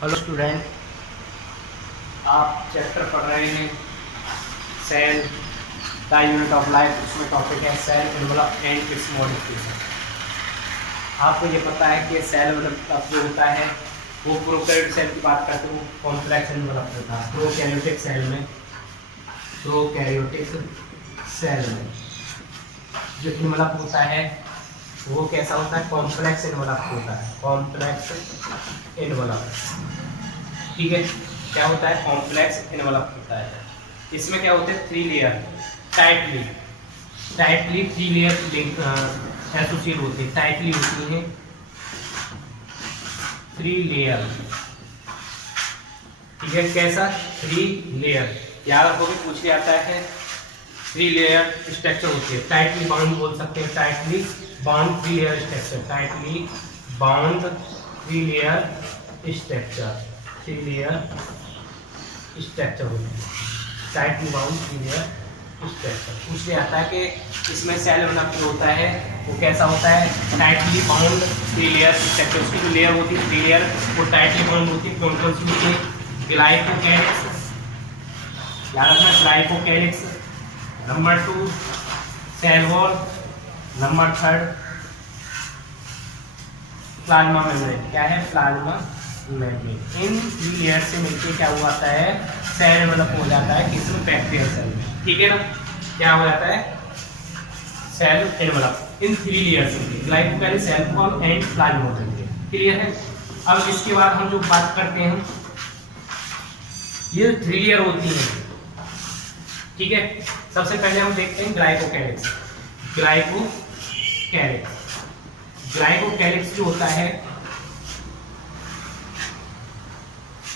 Hello student, आप chapter पढ़ रहे हैं cell the unit of life. उसमें टॉपिक है cell envelope and its modification. आपको ये पता है कि सेल एनवलप जो होता है वो प्रोकैरियोटिक सेल की बात करते हैं, वो कॉम्प्लेक्स एनवलप होता है। प्रोकैरियोटिक सेल में जो एनवलप होता है वो कैसा होता है? कॉम्प्लेक्स एनवलप होता है। कॉम्प्लेक्स एनवलप, ठीक है। क्या होता है? कॉम्प्लेक्स एनवलप होता है। इसमें क्या होते हैं? 3 लेयर टाइटली 3 लेयर एसोसिएट होते हैं, टाइटली होती हैं 3 लेयर, ठीक है। कैसा? 3 लेयर, याद रखो भी पूछ लिया जाता है। 3 लेयर स्ट्रक्चर होती है, टाइटली बाउंड बोल सकते हैं, tightly bound 3 layer structure, tightly bound 3 layer structure, 3 layer structure होती है, टाइटली बाउंड 3 लेयर स्ट्रक्चर। पूछ लिया जाता है कि इसमें सेल एनवलप होता है वो कैसा होता है? Tightly bound 3 layer structure. उसकी जो लेयर होती है 3 लेयर वो टाइटली बाउंड होती है। कौन कौन सी होती है? ग्लाइकोकैलिक्स, याद रखना, glycocalyx. Number 2 cell wall, number 3 plasma membrane. क्या है? Plasma membrane. इन 3 लेयर से मिलकर क्या हुआ है? सेल एनवलप हो जाता है किसमें? बैक्टीरियल सेल में, ठीक है ना। क्या हो जाता है? सेल एनवलप इन 3 लेयर से, glycocalyx, cell wall and plasma membrane. Clear है? अब इसके बाद हम जो बात करते हैं, ये 3 लेयर होती है, ठीक है। सबसे पहले हम देखते हैं ग्लाइकोकैलिक्स। ग्लाइकोकैलिक्स जो होता है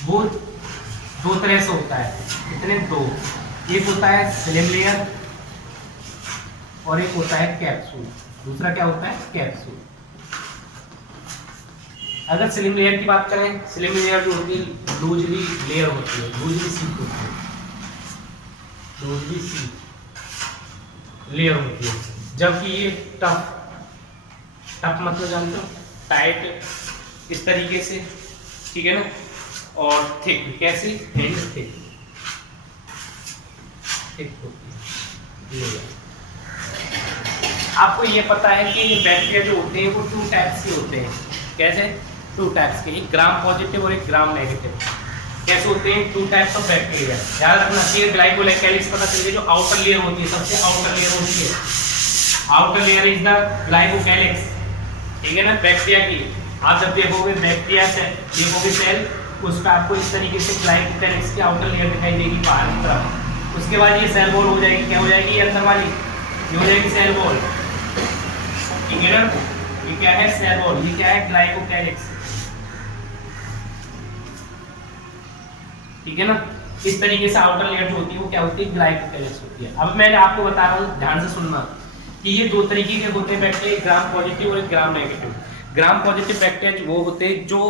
वो 2 तरह से होता है। कितने? 2। एक होता है स्लिम लेयर और एक होता है कैप्सूल। दूसरा क्या होता है? कैप्सूल। अगर स्लिम लेयर की बात करें, स्लिम लेयर जो होती है लूजली लेयर होती है, लूजली शीट होती है, लूजली शीट लेयर होती है। जबकि ये टफ मतलब जानते हो? टाइट इस तरीके से, ठीक है ना। और थिक, कैसी? एंड थिक होती है। आपको ये पता है कि ये बैक्टीरिया जो होते हैं वो 2 टाइप्स के होते हैं। कैसे? 2 टाइप्स के, एक ग्राम पॉजिटिव और एक ग्राम नेगेटिव। कैसे होते हैं 2 टाइप्स ऑफ बैक्टीरिया? याद रखना चाहिए। ग्लाइकोकैलिक्स पता चलिए, जो आउटर लेयर होती है, सबसे आउटर लेयर होती है, outer layer is the glycocalyx, ठीक है ना, बैक्टीरिया की। आप जब देखोगे बैक्टीरिया से देखोगे सेल, उस पर आपको इस तरीके से ग्लाइकोकैलिक्स की आउटर लेयर दिखाई देगी बाहर की तरफ। उसके बाद ये सेल वॉल हो जाएगी। क्या हो जाएगी? ये अंदर वाली ये हो जाएगी सेल वॉल, ठीक है ना। ये क्या है? Cell wall. ये क्या है? ग्लाइकोकैलिक्स, ठीक है ना। इस तरीके से आउटर लेयर जो होती है वो क्या होती है? ग्लाइकोकैलिक्स होती है। अब मैं आपको बता रहा हूँ, ध्यान से सुनना, कि ये 2 तरीके के होते हैं बैक्टीरिया, ग्राम पॉजिटिव और एक gram negative. Gram positive bacteria वो होते हैं जो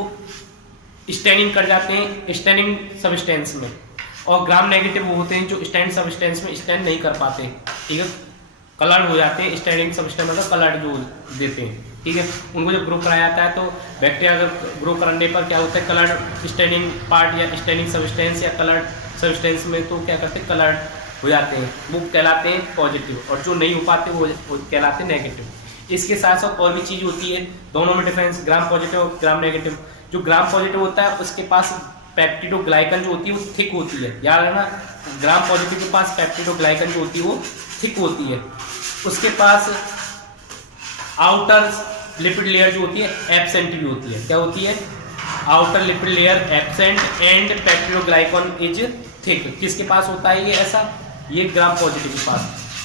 स्टैंडिंग कर जाते हैं स्टैंडिंग सब्सटेंस में, और ग्राम नेगेटिव वो होते हैं जो स्टैंड सब्सटेंस में स्टैंड नहीं कर पाते, ठीक है, कलर्ड हो जाते हैं। स्टैंडिंग सब्सटेंस मतलब कलर्ड जो देते हैं, ठीक है। उनको जब ग्रो कराया जाता है तो बैक्टीरिया अगर ग्रो करने पर क्या होता है? कलर्ड स्टैंडिंग पार्ट या स्टैंडिंग सब्सटेंस या कलर्ड सब्सटेंस में तो क्या करते हैं? कलर्ड हो जाते हैं, वो कहलाते हैं पॉजिटिव, और जो नहीं हो पाते वो कहलाते हैं नेगेटिव। इसके साथ साथ और भी चीज़ होती है, दोनों में डिफरेंस, ग्राम पॉजिटिव और ग्राम नेगेटिव। जो ग्राम पॉजिटिव होता है उसके पास पेप्टिडोग्लाइकन जो होती है वो थिक होती है, याद रखना। ग्राम पॉजिटिव के पास पेप्टिडोग्लाइकन जो होती है वो थिक होती है। उसके पास आउटर लिपिड लेयर जो होती है एब्सेंट भी होती है। क्या होती है? Outer lipid layer absent and peptidoglycan is thick. किसके पास होता है ये ऐसा? ये ग्राम पॉजिटिव के पास।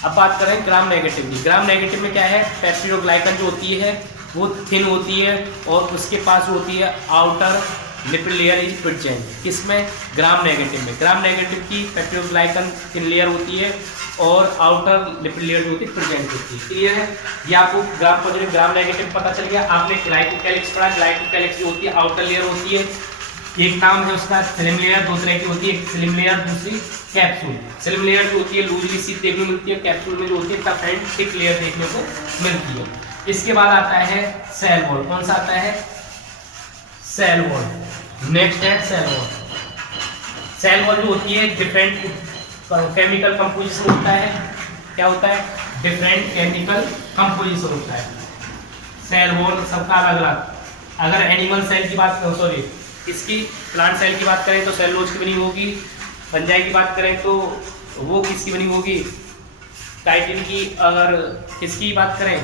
अब बात करें ग्राम नेगेटिव की। ग्राम नेगेटिव में क्या है? पेप्टिडोग्लाइकन जो होती है वो थिन होती है, और उसके पास होती है outer lipid layer is present. किसमें? ग्राम नेगेटिव में। ग्राम नेगेटिव की पेप्टिडोग्लाइकन थिन लेयर होती है और आउटर लिपिड लेयर जो होती है प्रेजेंट होती है। क्लियर है? ये आपको ग्राम पॉजिटिव ग्राम नेगेटिव पता चल गया। आपने ग्लाइकोकैलिक्स पढ़ा। ग्लाइकोकैलिक्स जो होती है आउटर लेयर होती है, एक नाम है उसका स्लिम लेयर। 2 तरह की होती है, एक स्लिम लेयर, दूसरी कैप्सूल। स्लिम लेयर जो होती है लूजली सी देखने को मिलती है, कैप्सूल में जो होती है टफ एंड थिक लेयर देखने को मिलती है। इसके बाद आता है सेल वॉल। कौन सा आता है? Cell wall. नेक्स्ट है सेल वॉल। सेल वॉल जो होती है डिफरेंट केमिकल कंपोजिशन होता है। क्या होता है? डिफरेंट केमिकल कंपोजिशन होता है। सेल वॉल सबका अलग अलग। अगर एनिमल सेल की बात, सॉरी इसकी प्लांट सेल की बात करें तो सेलुलोज की बनी होगी। फंजाई की बात करें तो वो किसकी बनी होगी? काइटिन की। अगर किसकी बात करें,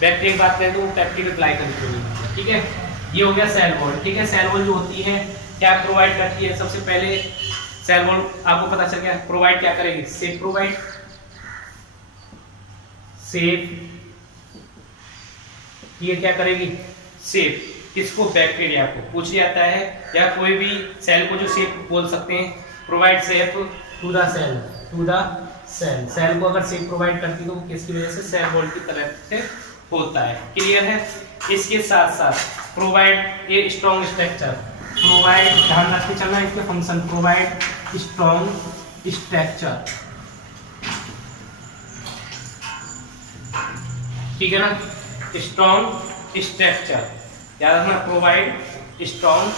बैक्टीरिया की बात करें तो वो पेप्टिक ग्लाइकन की बनी होगी। ठीक है, ये हो गया सेल वॉल। ठीक है, सेल वॉल जो होती है क्या प्रोवाइड करती है? सबसे पहले सेल वॉल आपको पता चल गया प्रोवाइड क्या करेगी? Safe provide. सेफ ये क्या करेगी? सेफ। किसको? बैक्टीरिया को। पूछ जाता है या कोई भी सेल को जो सेफ बोल सकते हैं, provide safe to the cell, to the cell. Cell को अगर सेफ प्रोवाइड करती तो वो किसकी वजह से? सेल वॉल की तरफ से होता है। क्लियर है? इसके साथ साथ provide a strong structure. Provide, ध्यान रख के चलना इसके फंक्शन। Provide strong structure. ठीक है ना? स्ट्रॉन्ग स्ट्रक्चर याद रखना, प्रोवाइड स्ट्रॉन्ग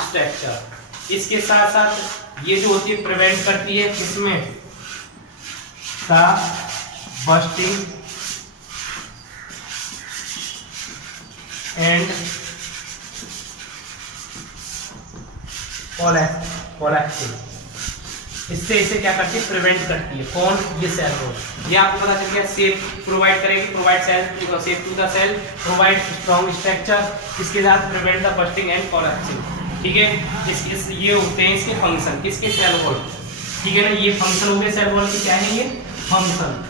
स्ट्रक्चर। इसके साथ साथ ये जो होती है प्रिवेंट करती है किसमें? का बस्टिंग एंड कोलैप्सिंग। इससे इसे क्या करती है? प्रिवेंट करती है। कौन? ये सेल वॉल। ये आपको पता चल गया। सेफ प्रोवाइड करेगी, provide cell safe to the cell, provide strong structure. इसके साथ prevent the bursting and collapsing. ठीक है, ये होते हैं इसके फंक्शन। किसके? Cell wall. ठीक है ना, ये फंक्शन हो गए सेल वॉल की। क्या है ये? फंक्शन।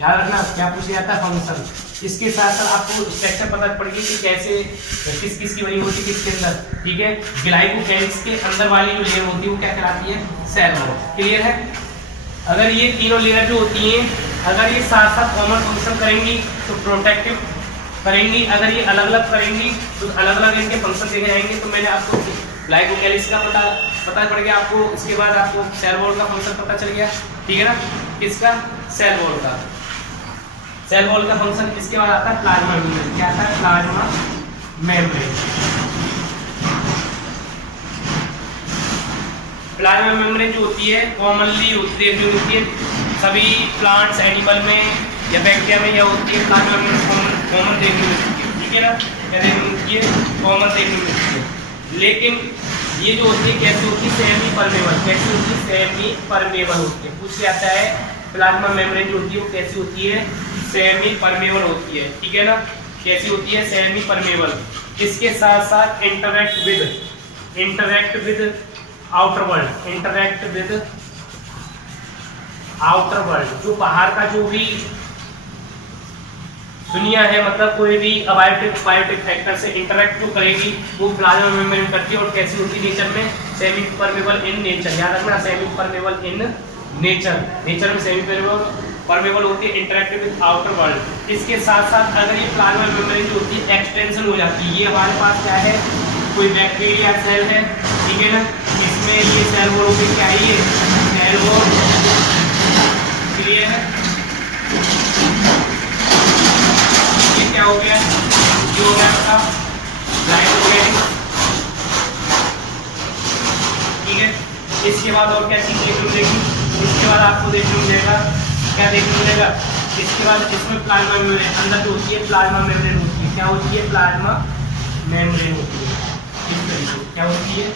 याद रखना क्या पूछा जाता है? फंक्शन। इसके साथ साथ आपको स्ट्रक्चर पता पड़ गई कि कैसे किस किस की बनी होती है, किसके अंदर। ठीक है, ग्लाइकोकेलिक्स के अंदर वाली जो लेयर होती है वो क्या कहलाती है? Cell wall. क्लियर है? अगर ये तीनों लेयर जो होती हैं, अगर ये साथ साथ कॉमन फंक्शन करेंगी तो प्रोटेक्टिव करेंगी। अगर ये अलग अलग करेंगी तो अलग अलग इनके फंक्शन देखे जाएंगे। तो मैंने आपको ग्लाइकोकेलिक्स का पता पड़ गया आपको। इसके बाद आपको सेल वॉल का फंक्शन पता चल गया। ठीक है ना? किसका? सेल वॉल का। सेल वॉल का फंक्शन इसके बाद आता है प्लाज्मा मेम्ब्रेन। क्या आता है? Plasma membrane. प्लाज्मा मेम्ब्रेन जो होती है कॉमनली देखने होती है सभी प्लांट्स, एनिमल में या बैक्टीरिया में, यह होती है प्लाज्मा मेम्ब्रेन कॉमन देखने मिलती है। ठीक है ना? क्या देखने मिलती है? कॉमन देखने मिलती है। लेकिन ये जो होती है कैसी होती है? Semi permeable. कैसी होती है? सेमी परमेबल होती है। पूछ जाता है प्लाज्मा मेम्ब्रेन जो होती है वो कैसी होती है? सेमी परमेबल होती है। ठीक है ना? कैसी होती है? Semi permeable. इसके साथ साथ interact with outer world. Interact with outer world. जो बाहर का जो भी दुनिया है, मतलब कोई भी बायोटिक फैक्टर से इंटरैक्ट जो करेगी वो प्लाज्मा मेम्ब्रेन करती है। और कैसी होती है नेचर में? Semi permeable in nature. याद रखना, semi permeable in nature. Nature में सेमी परमेबल होती है, इंटरैक्टिव विद आउटर वर्ल्ड। इसके साथ साथ अगर ये प्लाज्मा मेम्ब्रेन जो होती है एक्सटेंशन हो जाती है, ये हमारे पास क्या है? कोई बैक्टीरिया सेल है। ठीक है ना? इसमें ये सेल वॉल होगी। क्या है ये? Cell wall. क्लियर है? ये क्या हो गया? ये हो गया आपका ग्लाइकोकेलिक्स। ठीक है, इसके बाद और क्या चीज देखने मिलेगी? इसके बाद आपको देखने मिलेगा क्या? देखने मिलेगा इसके बाद इसमें प्लाज्मा मेम्ब्रेन अंदर जो होती है प्लाज्मा मेम्ब्रेन होती है। क्या होती है? प्लाज्मा मेम्ब्रेन होती है। इस तरीके से क्या होती है?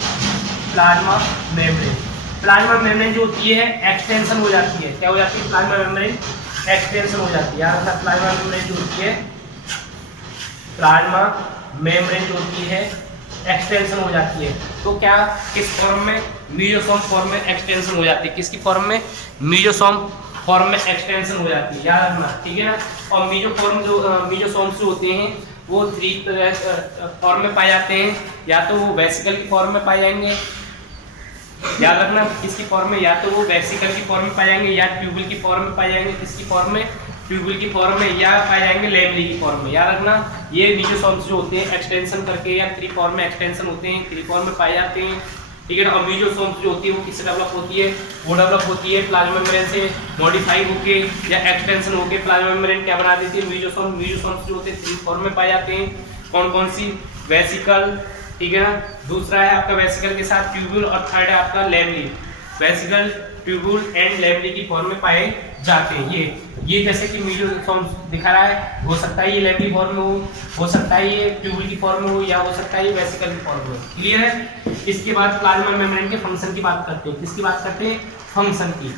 Plasma membrane. प्लाज्मा मेम्ब्रेन जो होती है एक्सटेंशन हो जाती है। क्या हो जाती है? प्लाज्मा मेम्ब्रेन एक्सटेंशन हो जाती है। याद रखना, प्लाज्मा मेम्ब्रेन जो होती है, प्लाज्मा मेम्ब्रेन जो होती है एक्सटेंशन हो जाती है। तो क्या किस फॉर्म में? मीजोसोम फॉर्म में एक्सटेंशन हो जाती है। किसकी फॉर्म में? मीजोसोम फॉर्म में एक्सटेंशन हो जाती है। याद रखना। ठीक है ना? और मीजोसोम्स जो होते हैं वो 3 फॉर्म में पाए जाते हैं। या तो वो वेसिकल की फॉर्म में पाए जाएंगे। याद रखना, किसकी फॉर्म में? या तो वो वेसिकल की फॉर्म में पाए जाएंगे या ट्यूबुल की फॉर्म में पाए जाएंगे। किसकी फॉर्म में? ट्यूबुल की फॉर्म में, या पाए जाएंगे लेमली की फॉर्म में। याद रखना, ये मीजोसोम्स जो होते हैं एक्सटेंशन करके या 3 फॉर्म में एक्सटेंशन होते हैं, 3 फॉर्म में पाए जाते हैं। ठीक है ना? और मीजोसोम्स जो होती है वो किससे डेवलप होती है? वो डेवलप होती है प्लाज्मा मेम्ब्रेन से मॉडिफाई होके या एक्सटेंशन होके प्लाज्मा मेम्ब्रेन क्या बना देती है? मीजोसोम्स जो होते हैं 3 फॉर्म में पाए जाते हैं। कौन कौन सी? वेसिकल, ठीक है ना। दूसरा है आपका वेसिकल के साथ ट्यूब्यूल और थर्ड है आपका lamellae. Vesicle, tubule and lamellae की फॉर्म में पाए जाते हैं। ये जैसे कि मीजोसोम्स दिखा रहा है, हो सकता है ये लैमेली फॉर्म में हो सकता है ये ट्यूब्यूल की फॉर्म में हो, या हो सकता है ये वेसिकल की फॉर्म में हो। क्लियर है। इसके बाद प्लाज्मा मेम्ब्रेन के फंक्शन की बात करते हैं। किसकी बात करते हैं? फंक्शन की।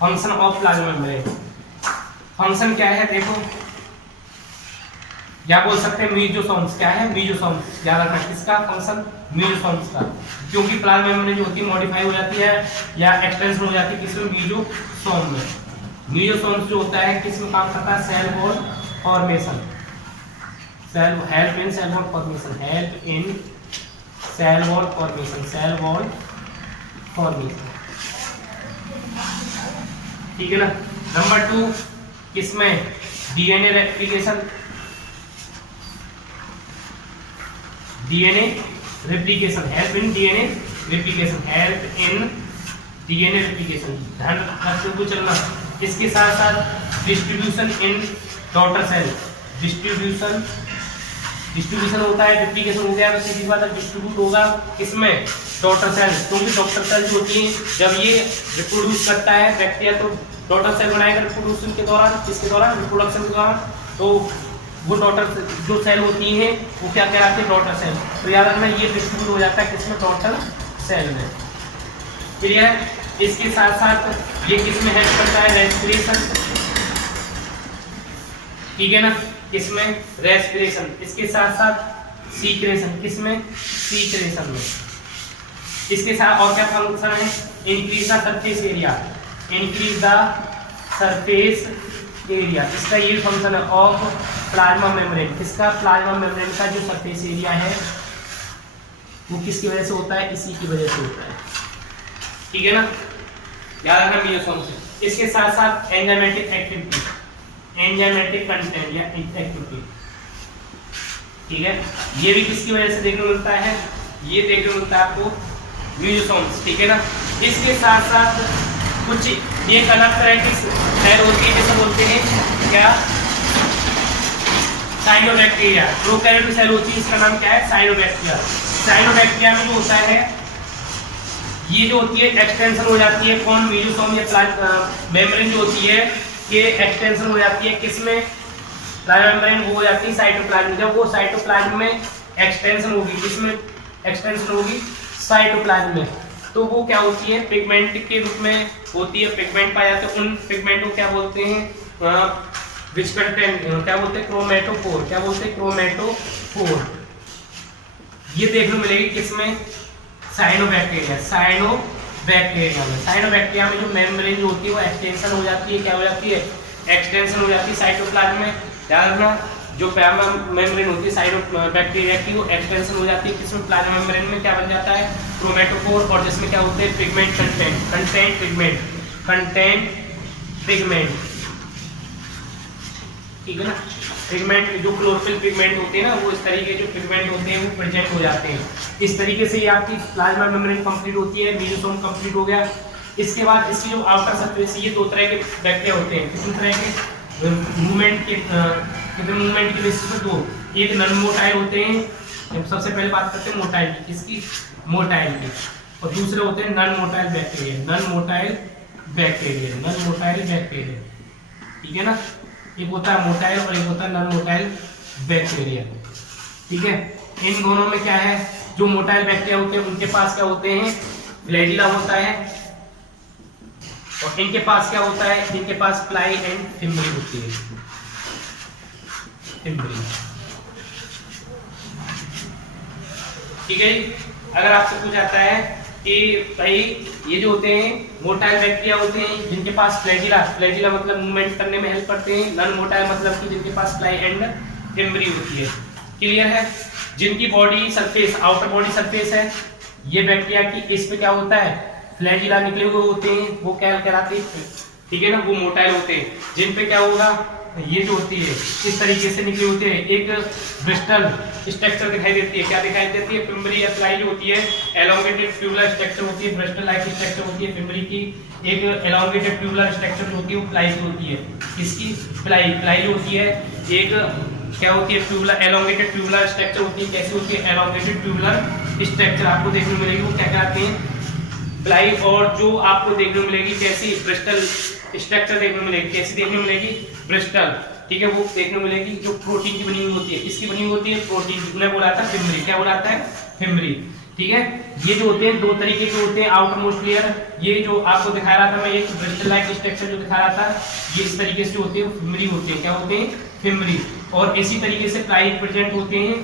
Function of plasma membrane. Function क्या है देखो, या बोल सकते हैं मीजोसोम्स। क्या है? मीजोसोम्स। याद रखना किसका फंक्शन? मीजोसोम्स का। क्योंकि प्लाज्मा मेम्ब्रेन जो होती है मॉडिफाई हो जाती है या एक्सटेंशन हो जाती है किसमें? मीजोसोम में। मीजोसोम्स जो होता है किसमें काम करता है? Cell wall formation. Help in cell wall formation. Help in cell wall formation. Cell wall formation. ठीक है ना। नंबर 2 किसमें? DNA replication. DNA replication. Help in DNA replication. Help in DNA replication. ध्यान रखते हुए चलना। इसके साथ साथ distribution in daughter cell. Distribution होता है, रेप्लिकेशन हो गया तो सीधी बात है डिस्ट्रीब्यूट होगा किसमें? Daughter cell. क्योंकि डॉटर सेल जो होती है जब ये रिप्रोड्यूस करता है बैक्टीरिया तो डॉटर सेल बनाएगा रिप्रोडक्शन के दौरान। किसके दौरान? रिप्रोडक्शन के दौरान। तो वो डॉटर जो सेल होती है वो क्या कहलाते हैं? Daughter cell. तो याद रखना ये डिस्ट्रीब्यूट हो जाता है किसमें? डॉटर सेल में। क्लियर। इसके साथ साथ ये किसमें हेल्प करता है? रेस्पिरेशन। ठीक है ना। किसमें? रेस्पिरेशन। इसके साथ साथ सीक्रेशन। किसमें? सीक्रेशन में। इसके साथ और क्या फंक्शन है? Increase the surface area. Increase the surface area. इसका ये फंक्शन है ऑफ प्लाज्मा मेम्ब्रेन। किसका? प्लाज्मा मेम्ब्रेन का जो सरफेस एरिया है वो किसकी वजह से होता है? इसी की वजह से होता है। ठीक है ना। याद रखना मीजोसोम से। इसके साथ साथ एंजाइमेटिक एक्टिविटी, एंजाइमेटिक कंटेंट या एक्टिविटी। ठीक है। ये भी किसकी वजह से देखने को मिलता है? ये देखने को मिलता है आपको मीजोसोम्स। ठीक है ना। इसके साथ साथ कुछ एक अलग तरह की सेल होती है जैसे बोलते हैं क्या? साइनोबैक्टीरिया। प्रोकैरियोटिक सेल होती है, इसका नाम क्या है? साइनोबैक्टीरिया। साइनोबैक्टीरिया में जो होता है ये जो होती है एक्सटेंशन हो जाती है कौन? मीजोसोम या मेम्ब्रेन जो होती है ये एक्सटेंशन हो जाती है किसमें? प्लाज्मा मेम्ब्रेन वो हो जाती है साइटोप्लाज्म। जब वो साइटोप्लाज्म में एक्सटेंशन होगी, किसमें एक्सटेंशन होगी? साइटोप्लाज्म में। तो वो क्या होती है? पिगमेंट के रूप में होती है। पिगमेंट पाया जाता है। उन पिगमेंट को क्या बोलते हैं? विच कंटेंट क्या बोलते हैं? क्रोमेटोफोर। क्या बोलते हैं? क्रोमेटोफोर। ये देखने मिलेगी किसमें? साइनोबैक्टीरिया। साइनोबैक्टीरिया में। साइनोबैक्टीरिया में जो मेम्ब्रेन जो होती है वो एक्सटेंशन हो जाती है। क्या हो जाती है? एक्सटेंशन हो जाती है साइटोप्लाज्म में। ध्यान रखना जो प्लाज्मा मेम्ब्रेन होती है साइनोबैक्टीरिया की वो एक्सटेंशन हो जाती है किसमें? प्लाज्मा मेम्ब्रेन में। क्या बन जाता है? क्रोमेटोफोर। और जिसमें क्या होते हैं? Pigment content pigment. ठीक है ना। पिगमेंट जो क्लोरोफिल पिगमेंट होते हैं ना वो इस तरीके जो पिगमेंट होते हैं वो प्रेजेंट हो जाते हैं। इस तरीके से ये आपकी प्लाज्मा मेम्ब्रेन कंप्लीट होती है। मीजोसोम कंप्लीट हो गया। इसके बाद इसकी जो आउटर सरफेस, ये 2 तरह के बैक्टीरिया होते हैं। कितने तरह के? मूवमेंट की बेसिस पे 2। एक नॉन मोटाइल होते हैं। सबसे पहले बात करते हैं मोटाइल की। किसकी? मोटाइल की। और दूसरे होते हैं non motile bacteria. Non motile bacteria. ठीक है ना। एक होता है मोटाइल और एक होता है नॉन मोटाइल बैक्टीरिया। ठीक है। इन दोनों में क्या है? जो मोटाइल बैक्टीरिया होते हैं उनके पास क्या होते हैं? फ्लैजिला होता है। और इनके पास क्या होता है? इनके पास फ्लाई एंड फिम्बरी होती है। फिम्बरी। ठीक है। अगर आपसे पूछा जाता है कि भाई ये जो होते हैं मोटाइल बैक्टीरिया होते हैं जिनके पास फ्लैजिला मतलब मूवमेंट करने में हेल्प करते हैं। नॉन मोटाइल मतलब कि जिनके पास फ्लाई एंड फिम्बरी होती है। क्लियर है। जिनकी body surface outer body surface है ये बैक्टीरिया की, इस पे क्या होता है? फ्लैजिला निकले हुए होते हैं। वो क्या कहलाते हैं? ठीक है ना। वो मोटाइल होते हैं। जिन पे क्या होगा? ये जो होती है इस तरीके से निकले होते हैं। एक ब्रिस्टल स्ट्रक्चर दिखाई देती है। क्या दिखाई देती है? फिम्बरी या फ्लाई जो होती है एलोंगेटेड ट्यूबुलर स्ट्रक्चर होती है। ब्रिस्टल लाइक स्ट्रक्चर होती है फिम्बरी की। एक एलोंगेटेड ट्यूबुलर स्ट्रक्चर जो होती है वो फ्लाई की होती है। इसकी फ्लाई जो होती है एक क्या होती है, ट्यूबुलर एलोंगेटेड ट्यूबुलर स्ट्रक्चर होती है। कैसी होती है, एलोंगेटेड ट्यूबुलर स्ट्रक्चर आपको देखने को मिलेगी। वो क्या कहलाते हैं, प्लाई। और जो आपको देखने को मिलेगी कैसी, ब्रिस्टल स्ट्रक्चर देखने को मिलेगी। कैसी देखने को मिलेगी, ब्रिस्टल, ठीक है। वो देखने को मिलेगी जो प्रोटीन की बनी हुई होती है। किसकी बनी हुई होती है, प्रोटीन की। उन्हें बोला था फिमरी। क्या बोलाता है, फिमरी, ठीक है। ये जो होते हैं दो तरीके के होते हैं, आउटर मोस्ट लेयर, ये जो आपको दिखा रहा था मैं, एक ब्रिस्टल लाइक स्ट्रक्चर जो दिखा रहा था, ये इस तरीके से होते हैं, फिमरी होते हैं। क्या होते हैं, फिमरी। और इसी तरीके से प्लाई प्रेजेंट होते हैं,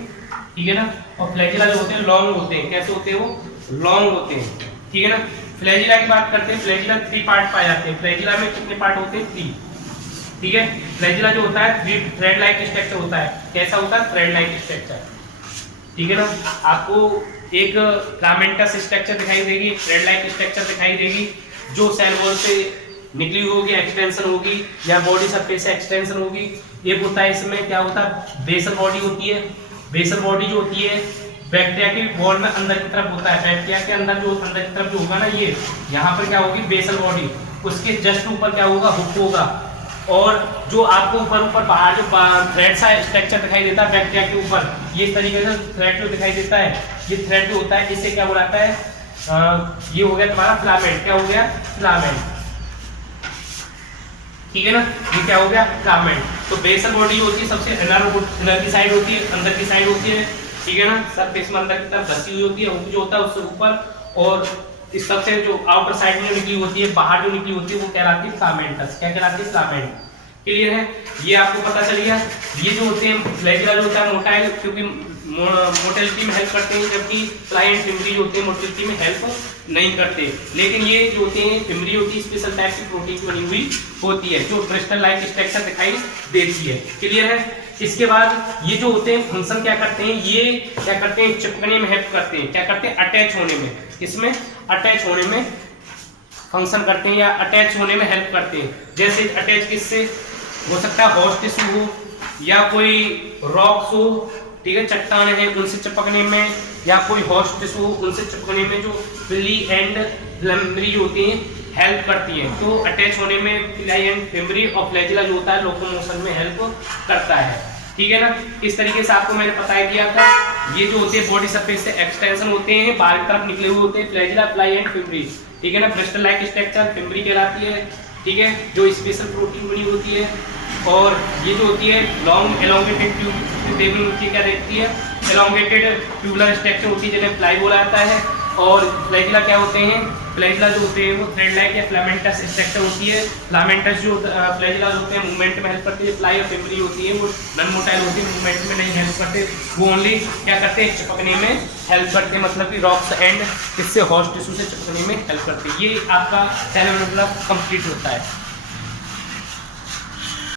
ठीक है ना। और फ्लैजिला जो होते हैं लॉन्ग होते हैं। कैसे होते हैं, वो लॉन्ग होते हैं, ठीक है ना। फ्लैजिला की बात करते हैं, फ्लैजिला 3 पार्ट पाए जाते हैं। फ्लैजिला में कितने पार्ट होते हैं, 3, ठीक है। फ्लैजिला जो होता है थ्रेड लाइक स्ट्रक्चर होता है। कैसा होता है, थ्रेड लाइक स्ट्रक्चर, ठीक है ना। आपको एक फिलामेंटस स्ट्रक्चर दिखाई देगी, थ्रेड लाइक स्ट्रक्चर दिखाई देगी, जो सेल वॉल से निकली होगी, एक्सटेंशन होगी, या बॉडी सरफेस से एक्सटेंशन होगी। एक होता है इसमें क्या होता है, बेसल बॉडी होती है। बेसल बॉडी जो होती है बैक्टीरिया की वॉल में अंदर की तरफ होता है। बैक्टीरिया के अंदर जो अंदर की तरफ जो होगा ना, ये यहाँ पर क्या होगी, बेसल बॉडी। उसके जस्ट ऊपर क्या होगा, हुक होगा। और जो आपको ऊपर बाहर जो थ्रेड सा स्ट्रक्चर दिखाई देता है बैक्टीरिया के ऊपर, ये तरीके से थ्रेड जो दिखाई देता है, ये थ्रेड जो होता है, इससे क्या बुलाता है, ये हो गया तुम्हारा फिलामेंट। क्या हो गया, फिलामेंट, ठीक है ना। ये क्या हो गया, फिलामेंट। तो बेसल बॉडी होती है सबसे इनर की साइड होती है, अंदर की साइड होती है, ठीक है ना। सरफेस में अंदर की तरफ धसी हुई होती है, हुक जो होता है उससे ऊपर। और इस सबसे जो आउटर साइड में निकली होती है, बाहर जो निकली होती है, वो कहलाती है फिलामेंटस। क्या कहलाती है, फिलामेंट। क्लियर है, ये आपको पता चल गया। ये जो होते हैं फ्लैजिला जो होता है मोटाइल, क्योंकि मोटिलिटी में हेल्प करते हैं, जबकि प्लाई एंड फिमरी जो होते हैं मोटिलिटी में हेल्प नहीं करते। लेकिन ये जो होते हैं फिमरी होती है स्पेशल टाइप की प्रोटीन की बनी हुई होती है, जो ब्रिस्टल लाइक स्ट्रक्चर दिखाई देती है। क्लियर है। इसके बाद ये जो होते हैं फंक्शन क्या करते हैं, ये क्या करते हैं, चिपकने में हेल्प करते हैं। क्या करते हैं, अटैच होने में। किसमें, अटैच होने में फंक्शन करते हैं, या अटैच होने में हेल्प करते हैं। जैसे अटैच किससे हो सकता है, होस्ट टिश्यू हो, या कोई रॉक्स हो, ठीक है, चट्टान है, उनसे चिपकने में, या कोई होस्ट टिश्यू हो, उनसे चिपकने में जो प्लाई एंड फिमरी होती हैं हेल्प करती है। तो अटैच होने में प्लाई एंड फिमरी और फ्लैजिला जो होता है लोकोमोशन में हेल्प करता है, ठीक है ना। इस तरीके से आपको मैंने बता दिया था। ये जो होते हैं बॉडी सरफेस से एक्सटेंशन होते हैं, बाहर की तरफ निकले हुए होते हैं, फ्लैजिला, प्लाई एंड फिमरी, ठीक है ना। ब्रिस्टल लाइक स्ट्रक्चर फिमरी कहलाती है, ठीक है, जो स्पेशल प्रोटीन बनी होती है। और ये जो होती है लॉन्ग एलोंगेटेड ट्यूब देखनी होती है। क्या देखती है, एलोंगेटेड ट्यूबुलर स्ट्रक्चर होती है, जिन्हें प्लाई बोला जाता है। और फ्लैजिला क्या होते हैं, फ्लैजिला जो होते हैं वो थ्रेड लाइक या फिलामेंटस स्ट्रक्चर होती है। फिलामेंटस जो फ्लैजिला होते हैं मूवमेंट में हेल्प करते हैं। प्लाई और फिमरी होती है वो नॉन मोटाइल होती है, मूवमेंट में नहीं हेल्प करते, वो ओनली क्या करते हैं, चिपकने में हेल्प करते हैं। मतलब कि रॉक्स एंड इससे होस्ट टिश्यू से चिपकने में हेल्प करते हैं। ये आपका सेल कंप्लीट होता है।